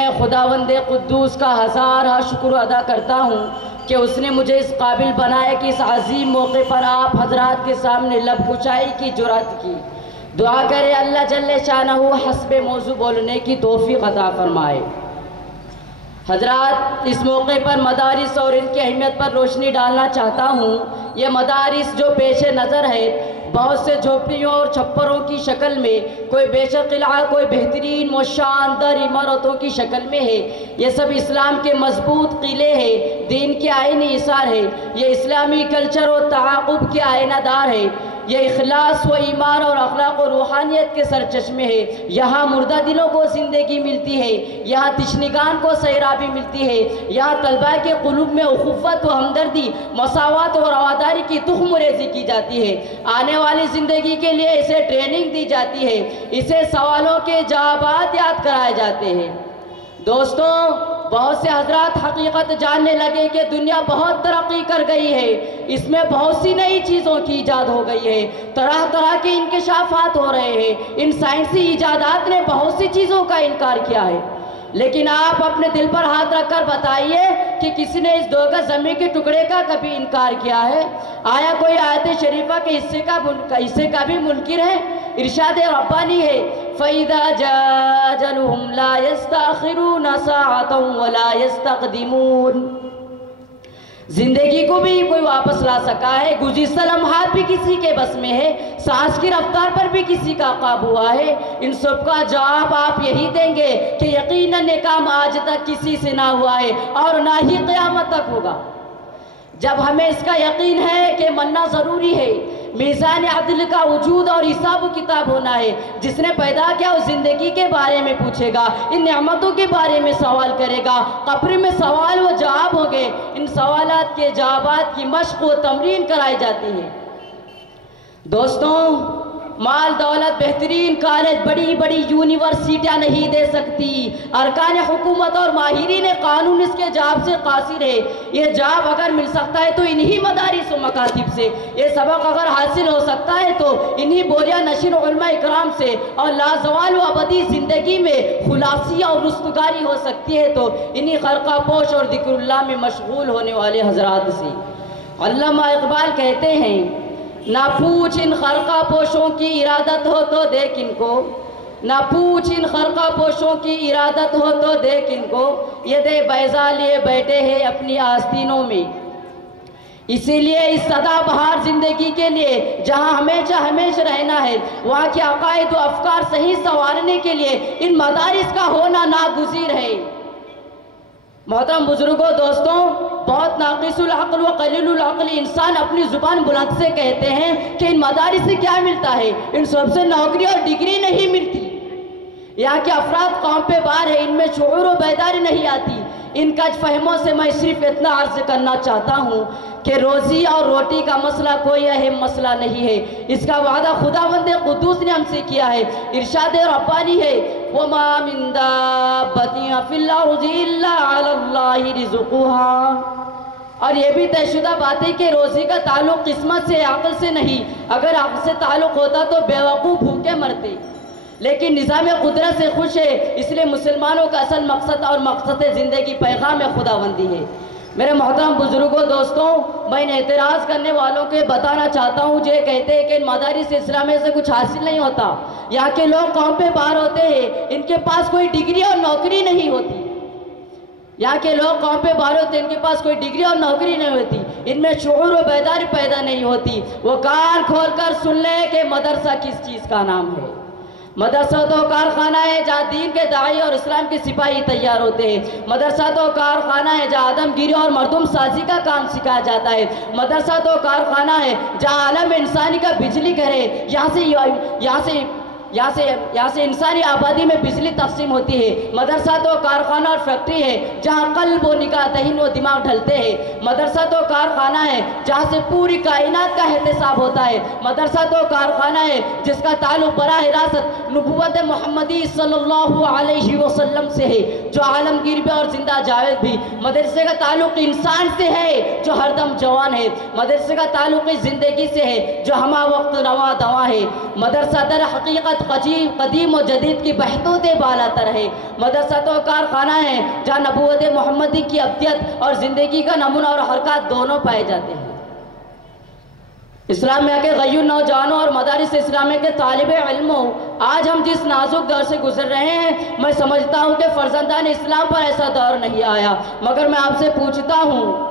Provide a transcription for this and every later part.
میں خداوند قدوس کا ہزارہ شکر ادا کرتا ہوں کہ اس نے مجھے اس قابل بنایا کہ اس عظیم موقع پر آپ حضرات کے سامنے لب کشائی کی جرأت کی۔ دعا کرے اللہ جل شانہ حسب موضوع بولنے کی توفیق عطا فرمائے۔ حضرات، اس موقع پر مدارس اور ان کی اہمیت پر روشنی ڈالنا چاہتا ہوں۔ یہ مدارس جو پیش نظر ہے بہت سے جھوپڑیوں اور چھپروں کی شکل میں، کوئی بیشک قلعہ، کوئی بہترین و شاندار عمارتوں کی شکل میں ہے، یہ سب اسلام کے مضبوط قلعے ہیں، دین کے آئینی اثار ہے، یہ اسلامی کلچر و تعاقب کے آئینہ دار ہے، یہ اخلاص و ایمان اور اخلاق و روحانیت کے سرچشمے ہے۔ یہاں مردہ دلوں کو زندگی ملتی ہے، یہاں تشنگان کو سیرابی ملتی ہے، یہاں طلباء کے قلوب میں اخوت و ہمدردی، مساوات و رواداری کی تخم ریزی کی جاتی ہے، آنے والی زندگی کے لیے اسے ٹریننگ دی جاتی ہے، اسے سوالوں کے جوابات یاد کرائے جاتے ہیں۔ دوستوں، بہت سے حضرات حقیقت جاننے لگے کہ دنیا بہت ترقی کر گئی ہے، اس میں بہت سی نئی چیزوں کی ایجاد ہو گئی ہے، طرح طرح کے انکشافات ہو رہے ہیں، ان سائنسی ایجادات نے بہت سی چیزوں کا انکار کیا ہے، لیکن آپ اپنے دل پر ہاتھ رکھ کر بتائیے کہ کسی نے اس 2 گز زمین کے ٹکڑے کا کبھی انکار کیا ہے؟ آیا کوئی آیت شریفہ کے حصے کا بھی منکر ہے؟ ارشاد ربانی ہے فَإِذَا جَاءَ أَجَلُهُمْ لَا يَسْتَأْخِرُونَ سَاعَةً وَلَا يَسْتَقْدِمُونَ۔ زندگی کو بھی کوئی واپس لا سکا ہے، گزشتہ لمحات بھی کسی کے بس میں ہے، سانس کی رفتار پر بھی کسی کا قابو ہوا ہے۔ ان سب کا جواب آپ یہی دیں گے کہ یقیناً یہ کام آج تک کسی سے نہ ہوا ہے اور نہ ہی قیامت تک ہوگا۔ جب ہمیں اس کا یقین ہے کہ مرنا ضروری ہے، میزان عدل کا وجود اور حساب و کتاب ہونا ہے، جس نے پیدا کیا اس زندگی کے بارے میں پوچھے گا، ان نعمتوں کے بارے میں سوال کرے گا، قبر میں سوال و جواب ہوں گے، ان سوالات کے جوابات کی مشق و تمرین کرائی جاتی ہے۔ دوستوں، مال دولت، بہترین کالج، بڑی بڑی یونیورسٹیاں نہیں دے سکتی، ارکان حکومت اور ماہرین قانون اس کے جواب سے قاصر ہے۔ یہ جواب اگر مل سکتا ہے تو انہی مدارس و مکاتب سے، یہ سبق اگر حاصل ہو سکتا ہے تو انہی بوریہ نشین علماء اکرام سے، اور لازوال و ابدی زندگی میں خلاصی اور رستگاری ہو سکتی ہے تو انہی خرقہ پوش اور ذکر اللہ میں مشغول ہونے والے حضرات سے۔ علامہ اقبال کہتے ہیں، نہ پوچھ ان خرقہ پوشوں کی ارادت ہو تو دیکھ ان کو، نہ پوچھ ان خرقہ پوشوں کی ارادت ہو تو دیکھ ان کو، یہ دے بیضا لیے بیٹھے ہیں اپنی آستینوں میں۔ اسی لیے اس سدا بہار زندگی کے لیے جہاں ہمیشہ رہنا ہے، وہاں کے عقائد و افکار صحیح سنوارنے کے لیے ان مدارس کا ہونا ناگزیر ہے۔ محترم بزرگوں، دوستوں، بہت ناقص العقل و قلیل العقل انسان اپنی زبان بلند سے کہتے ہیں کہ ان مدارس سے کیا ملتا ہے، ان سب سے نوکری اور ڈگری نہیں ملتی۔ یہاں کے افراد قوم پہ بار ہے، ان میں شعور و بیداری نہیں آتی۔ ان کج فہموں سے میں صرف اتنا عرض کرنا چاہتا ہوں کہ روزی اور روٹی کا مسئلہ کوئی اہم مسئلہ نہیں ہے، اس کا وعدہ خداوند قدوس نے ہم سے کیا ہے۔ ارشاد ربانی ہے وَمَا مِن دَابَّةٍ فِي الْأَرْضِ إِلَّا عَلَى اللَّهِ رِزْقُهَا۔ اور یہ بھی طے شدہ بات ہے کہ روزی کا تعلق قسمت سے، عقل سے نہیں، اگر عقل سے تعلق ہوتا تو بیوقوف بھوکے مرتے، لیکن نظام قدرت سے خوش ہے، اس لیے مسلمانوں کا اصل مقصد اور مقصد زندگی پیغام خداوندی ہے۔ میرے محترم بزرگوں، دوستوں، میں ان اعتراض کرنے والوں کے بتانا چاہتا ہوں جو کہتے ہیں کہ ان مدارس اسلامیہ سے کچھ حاصل نہیں ہوتا، یہاں کے لوگ قوم پہ باہر ہوتے ہیں، ان کے پاس کوئی ڈگری اور نوکری نہیں ہوتی۔ یہاں کے لوگ قوم پہ باہر ہوتے ہیں، ان کے پاس کوئی ڈگری اور نوکری نہیں ہوتی، ان میں شعور و بیداری پیدا نہیں ہوتی۔ وہ کان کھول کر سن لیں کہ مدرسہ کس چیز کا نام ہے۔ مدرسہ تو کارخانہ ہے جہاں دین کے داعی اور اسلام کے سپاہی تیار ہوتے ہیں۔ مدرسہ تو کارخانہ ہے جہاں آدم گیری اور مردم سازی کا کام سکھایا جاتا ہے۔ مدرسہ تو کارخانہ ہے جہاں عالم انسانی کا بجلی گھر ہے، یہاں سے انسانی آبادی میں بجلی تقسیم ہوتی ہے۔ مدرسہ تو کارخانہ اور فیکٹری ہے جہاں قلب و نگاہ، ذہن و دماغ ڈھلتے ہیں۔ مدرسہ تو کارخانہ ہے جہاں سے پوری کائنات کا احتساب ہوتا ہے۔ مدرسہ تو کارخانہ ہے جس کا تعلق براہ راست نبوت محمدی صلی اللہ علیہ وسلم سے ہے، جو عالمگیر بھی اور زندہ جاوید بھی۔ مدرسے کا تعلق انسان سے ہے جو ہر دم جوان ہے۔ مدرسے کا تعلق زندگی سے ہے جو ہمہ وقت رواں دواں ہے۔ مدرسہ در حقیقت ملت قدیم و جدید کی بہبود بالا تر ہے، مدرسہ تو کارخانہ ہے جہاں نبوت محمدی کی ابدیت اور زندگی کا نمونہ اور حرکات دونوں پائے جاتے ہیں۔ اسلامیہ کے غیور نوجوانوں اور مدارس اسلامیہ کے طالب علموں، آج ہم جس نازک دور سے گزر رہے ہیں، میں سمجھتا ہوں کہ فرزندان اسلام پر ایسا دور نہیں آیا، مگر میں آپ سے پوچھتا ہوں،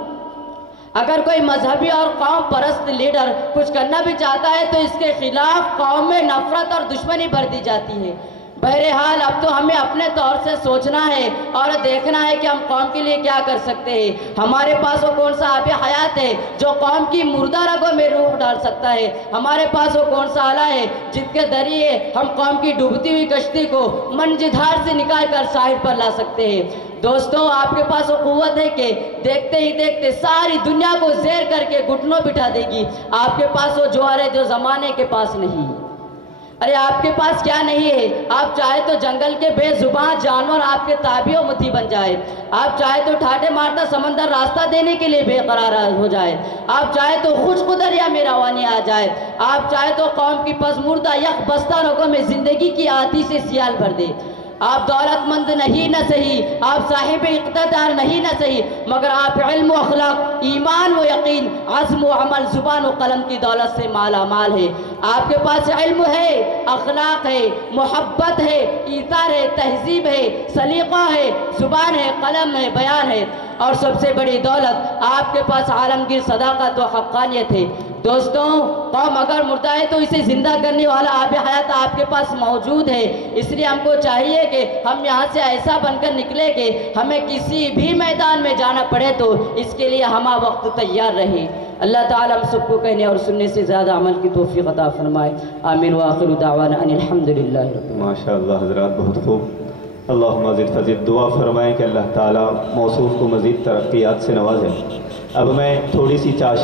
اگر کوئی مذہبی اور قوم پرست لیڈر کچھ کرنا بھی چاہتا ہے تو اس کے خلاف قوم میں نفرت اور دشمنی بھر دی جاتی ہے۔ بہرحال اب تو ہمیں اپنے طور سے سوچنا ہے اور دیکھنا ہے کہ ہم قوم کے لیے کیا کر سکتے ہیں۔ ہمارے پاس وہ کون سا آب حیات ہے جو قوم کی مردہ رگوں میں روح ڈال سکتا ہے؟ ہمارے پاس وہ کون سا آلہ ہے جس کے ذریعے ہم قوم کی ڈوبتی ہوئی کشتی کو منجدھار سے نکال کر ساحل پر لا سکتے ہیں؟ دوستوں، آپ کے پاس وہ قوت ہے کہ دیکھتے ہی دیکھتے ساری دنیا کو زیر کر کے گھٹنوں بٹھا دے گی۔ آپ کے پاس وہ جوہر ہے جو زمانے کے پاس نہیں۔ ارے آپ کے پاس کیا نہیں ہے؟ آپ چاہے تو جنگل کے بے زبان جانور آپ کے تابع و مطیع بن جائے، آپ چاہے تو ٹھاٹے مارتا سمندر راستہ دینے کے لیے بے قرار ہو جائے، آپ چاہے تو خشک دریا میں روانی آ جائے، آپ چاہے تو قوم کی پسموردہ یک بستہ رگوں میں زندگی کی آتی سے سیال بھر دے۔ آپ دولت مند نہیں نہ صحیح، آپ صاحب اقتدار نہیں نہ صحیح، مگر آپ علم و اخلاق، ایمان و یقین، عزم و عمل، زبان و قلم کی دولت سے مالا مال ہے۔ آپ کے پاس علم ہے، اخلاق ہے، محبت ہے، ایثار ہے، تہذیب ہے، سلیقہ ہے، زبان ہے، قلم ہے، بیان ہے، اور سب سے بڑی دولت آپ کے پاس عالمگیر صداقت و حقانیت ہے۔ دوستوں، قوم اگر مردہ ہے تو اسے زندہ کرنے والا آب حیات آپ کے پاس موجود ہے۔ اس لیے ہم کو چاہیے کہ ہم یہاں سے ایسا بن کر نکلے کہ ہمیں کسی بھی میدان میں جانا پڑے تو اس کے لیے ہمہ وقت تیار رہے۔ اللہ تعالیٰ ہم سب کو کہنے اور سننے سے زیادہ عمل کی توفیق عطا فرمائے۔ آمین وآخر دعوانا ان الحمدللہ رب العالمین۔ ماشاءاللہ حضرات، بہت خوب۔ اللہم مزید فزید، دعا فرمائیں کہ اللہ تعالیٰ موصوف کو مزید ترقیات سے نوازے۔ اب میں تھوڑی سی چاشنی